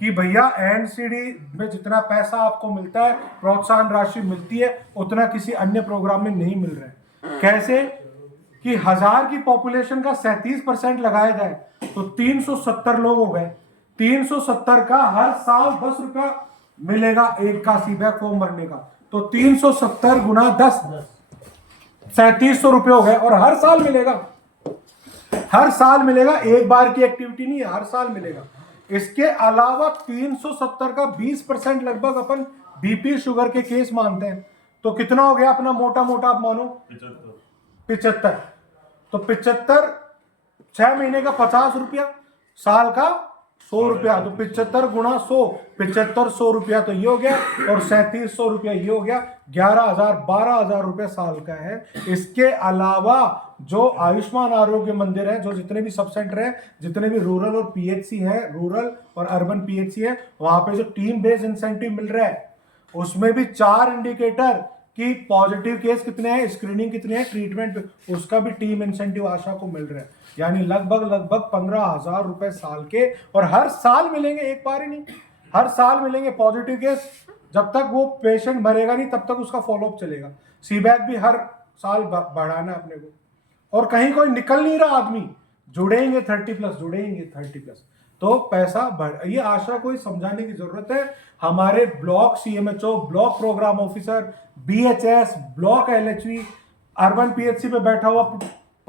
कि भैया एनसीडी में जितना पैसा आपको मिलता है, प्रोत्साहन राशि मिलती है, उतना किसी अन्य प्रोग्राम में नहीं मिल रहा है। कैसे कि 1000 की पॉपुलेशन का 37% लगाया जाए तो 370 लोग हो गए। 370 का हर साल 10 रुपया मिलेगा एक का सीबैक फॉर्म भरने का, तो 370 गुना 10 3700 रुपये हो गए, और हर साल मिलेगा, हर साल मिलेगा, एक बार की एक्टिविटी नहीं है, हर साल मिलेगा। इसके अलावा 370 का 20% लगभग अपन बीपी शुगर के केस मानते हैं, तो कितना हो गया अपना मोटा मोटा आप मानो 75। तो 75 6 महीने का 50 रुपया, साल का 100 रुपया, तो 75 गुणा 100, 7500 रुपया तो ये हो गया, और 3700 रुपया ये हो गया। 11,000 12,000 रुपया साल का है। इसके अलावा जो आयुष्मान आरोग्य मंदिर है, जो जितने भी सब सेंटर है, जितने भी रूरल और पीएचसी है, रूरल और अर्बन पीएचसी है, वहां पे जो टीम बेस्ड इंसेंटिव मिल रहा है, उसमें भी 4 इंडिकेटर कि पॉजिटिव केस कितने हैं, स्क्रीनिंग कितने हैं, ट्रीटमेंट, उसका भी टीम इंसेंटिव आशा को मिल रहा है। यानी लगभग 15,000 रुपए साल के, और हर साल मिलेंगे, एक बार ही नहीं, हर साल मिलेंगे। पॉजिटिव केस जब तक वो पेशेंट मरेगा नहीं तब तक उसका फॉलोअप चलेगा। सीबैक भी हर साल बढ़ाना है अपने को, और कहीं कोई निकल नहीं रहा आदमी, जुड़ेंगे 30+, जुड़ेंगे 30+, तो पैसा बढ़। ये आशा को समझाने की जरूरत है। हमारे block CMHO, block program officer, BHS, block LHV, urban PHC पे बैठा हुआ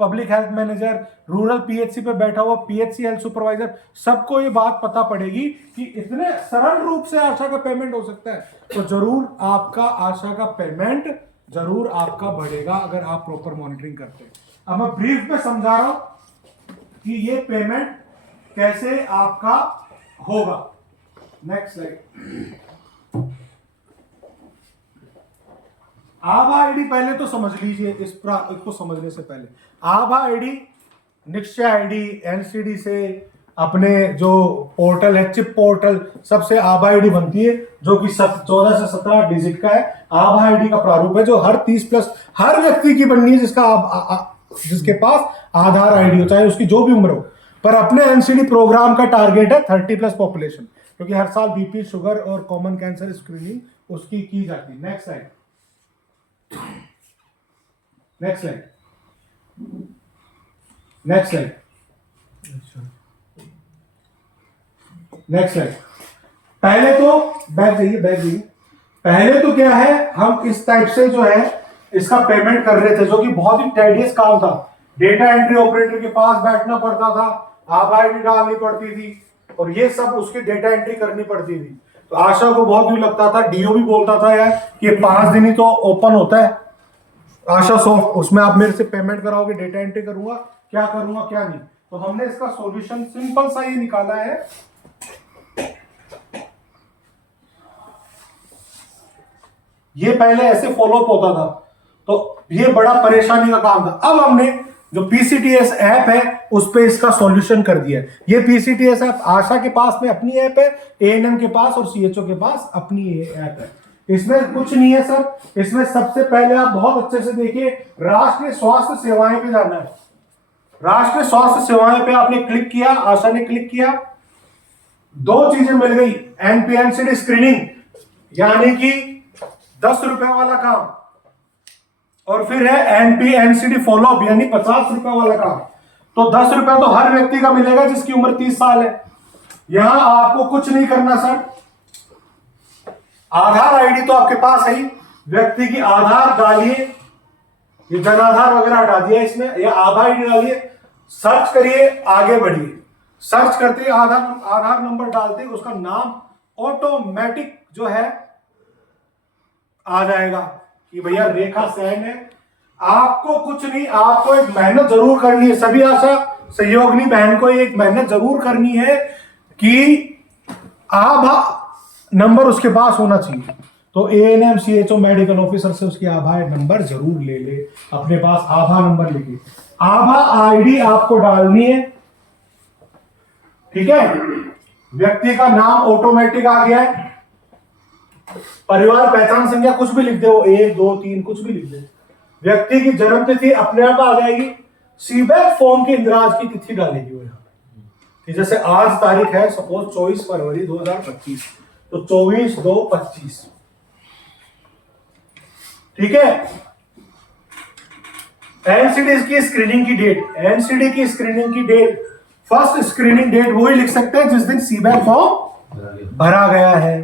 public health manager, rural PHC पे बैठा हुआ पीएचसी हेल्थ सुपरवाइजर, सबको ये बात पता पड़ेगी कि इतने सरल रूप से आशा का पेमेंट हो सकता है। तो जरूर आपका आशा का पेमेंट जरूर आपका बढ़ेगा अगर आप प्रॉपर मॉनिटरिंग करते हैं। अब मैं ब्रीफ में समझा रहा हूं कि ये पेमेंट कैसे आपका होगा। Next slide. आभा आईडी पहले तो समझ लीजिए, इसको समझने से पहले आभा आईडी, निश्चय आईडी, एनसीडी से अपने जो पोर्टल है, चिप पोर्टल, सबसे आभा आईडी बनती है, जो कि 14 से 17 डिजिट का है। आभा आईडी का प्रारूप है जो हर 30+ हर व्यक्ति की बननी है, जिसके पास आधार आईडी हो, चाहे उसकी जो भी उम्र हो। पर अपने एनसीडी प्रोग्राम का टारगेट है 30+ पॉपुलेशन, क्योंकि हर साल बीपी शुगर और कॉमन कैंसर स्क्रीनिंग उसकी की जाती है। Next slide, next slide, next slide, next slide. पहले तो बैक जाइए। पहले तो क्या है, हम इस टाइप से जो है इसका पेमेंट कर रहे थे, जो कि बहुत ही टेडियस काम था। डेटा एंट्री ऑपरेटर के पास बैठना पड़ता था, आभा आईडी डालनी पड़ती थी, और ये सब उसकी डेटा एंट्री करनी पड़ती थी। तो आशा को बहुत भी लगता था, डीओ भी बोलता था यार कि 5 दिन ही तो ओपन होता है आशा सॉफ्ट, उसमें आप मेरे से पेमेंट कराओगे, डेटा एंट्री करूंगा, क्या करूंगा क्या नहीं। तो हमने इसका सॉल्यूशन सिंपल सा ये निकाला है। ये पहले ऐसे फॉलोअप होता था, तो ये बड़ा परेशानी का काम था। अब हमने जो पीसीटीएस ऐप है उस पे इसका सॉल्यूशन कर दिया है। ये पीसीटीएस ऐप आशा के पास में अपनी ऐप है, एएनएम के पास और सीएचओ के पास अपनी ऐप है। इसमें कुछ नहीं है सर, इसमें सबसे पहले आप बहुत अच्छे से देखिए, राष्ट्रीय स्वास्थ्य सेवाएं पे जाना है। राष्ट्रीय स्वास्थ्य सेवाएं पे आपने क्लिक किया, आशा ने क्लिक किया, 2 चीजें मिल गई। एनपीएनसीडी स्क्रीनिंग यानी कि 10 रुपए वाला काम, और फिर है एनपीएनसीडी फॉलोअप यानी 50 रुपए वाला काम। तो 10 रुपए तो हर व्यक्ति का मिलेगा जिसकी उम्र 30 साल है। यहां आपको कुछ नहीं करना सर, आधार आईडी तो आपके पास है ही, व्यक्ति की आधार डालिए, ये जन आधार वगैरह हटा दिया इसमें, ये आधार आईडी डालिए, सर्च करिए, आगे बढ़िए। सर्च करते ही आधार नंबर डालते ही उसका नाम ऑटोमेटिक जो है आ जाएगा कि भैया रेखा सैन है। आपको कुछ नहीं, आपको एक मेहनत जरूर करनी है। सभी आशा सहयोगिनी बहन को एक मेहनत जरूर करनी है कि आभा नंबर उसके पास होना चाहिए। तो एएनएम सीएचओ मेडिकल ऑफिसर से उसकी आभा नंबर जरूर ले ले, अपने पास आभा नंबर लेके आभा आईडी आपको डालनी है, ठीक है। व्यक्ति का नाम ऑटोमेटिक आ गया है, परिवार पहचान संख्या कुछ भी लिख दे, वो 1 2 3 कुछ भी लिख दे। व्यक्ति की जन्म तिथि अपने आप आ जाएगी, सीबैक फॉर्म के इंदिराज की तिथि डालेगी वो यहाँ पे, कि जैसे आज तारीख है सपोज 24 फरवरी 2025, तो 24/2/25, ठीक है। एनसीडी की स्क्रीनिंग की डेट, एनसीडी की स्क्रीनिंग की डेट, फर्स्ट स्क्रीनिंग डेट वही लिख सकते हैं जिस दिन सीबैक फॉर्म भरा गया है।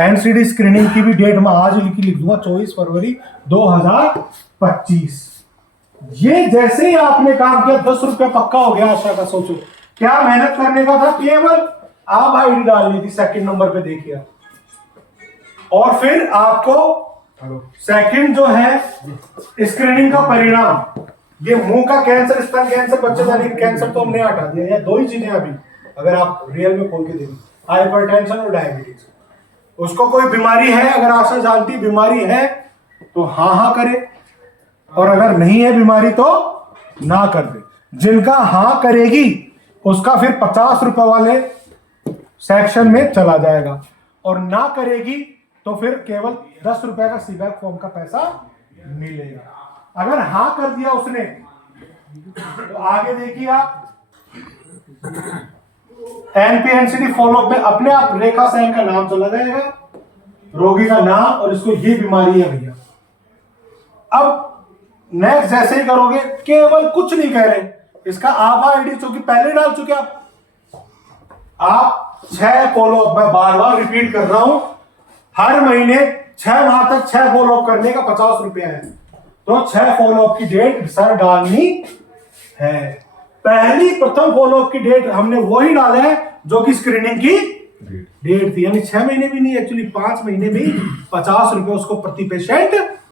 एनसीडी स्क्रीनिंग की भी डेट मैं आज लिख दूंगा 24 फरवरी 2025। ये जैसे ही आपने काम किया 10 रुपया पक्का हो गया। आशा का सोचो क्या मेहनत करने का था, केवल आप आईडी डालनी थी, सेकंड नंबर पे देखिए, और फिर आपको सेकंड जो है स्क्रीनिंग का परिणाम, ये मुंह का कैंसर, स्तन कैंसर, बच्चेदानी कैंसर तो हमने हटा दिया। ये दो ही चीजें अभी अगर आप रियल में खोल के देखें, हाइपरटेंशन और डायबिटीज। उसको कोई बीमारी है, अगर आशा जानती बीमारी है तो हाँ हाँ करे, और अगर नहीं है बीमारी तो ना कर दे। जिनका हाँ करेगी उसका फिर 50 रुपए वाले सेक्शन में चला जाएगा, और ना करेगी तो फिर केवल 10 रुपए का सीबैक फॉर्म का पैसा मिलेगा। अगर हाँ कर दिया उसने तो आगे देखिए आप एनपीएनसीडी फॉलोअप में अपने आप रेखा सैन का नाम चला जाएगा, रोगी का नाम, और इसको ये बीमारी है भैया। अब नेक्स्ट जैसे ही करोगे, केवल कुछ नहीं कह रहे, इसका आभा आईडी चूंकि पहले डाल चुके आप 6 फॉलोअप, मैं बार बार रिपीट कर रहा हूं, हर महीने 6 माह तक 6 फॉलोअप करने का 50 रुपया है, तो 6 फॉलोअप की डेट सर डालनी है। पहली प्रथम फॉलोअप की डेट हमने वही डाला है जो कि स्क्रीनिंग की डेट थी, यानी 6 महीने भी नहीं, एक्चुअली 5 महीने में 50 रुपए उसको प्रति पेशेंट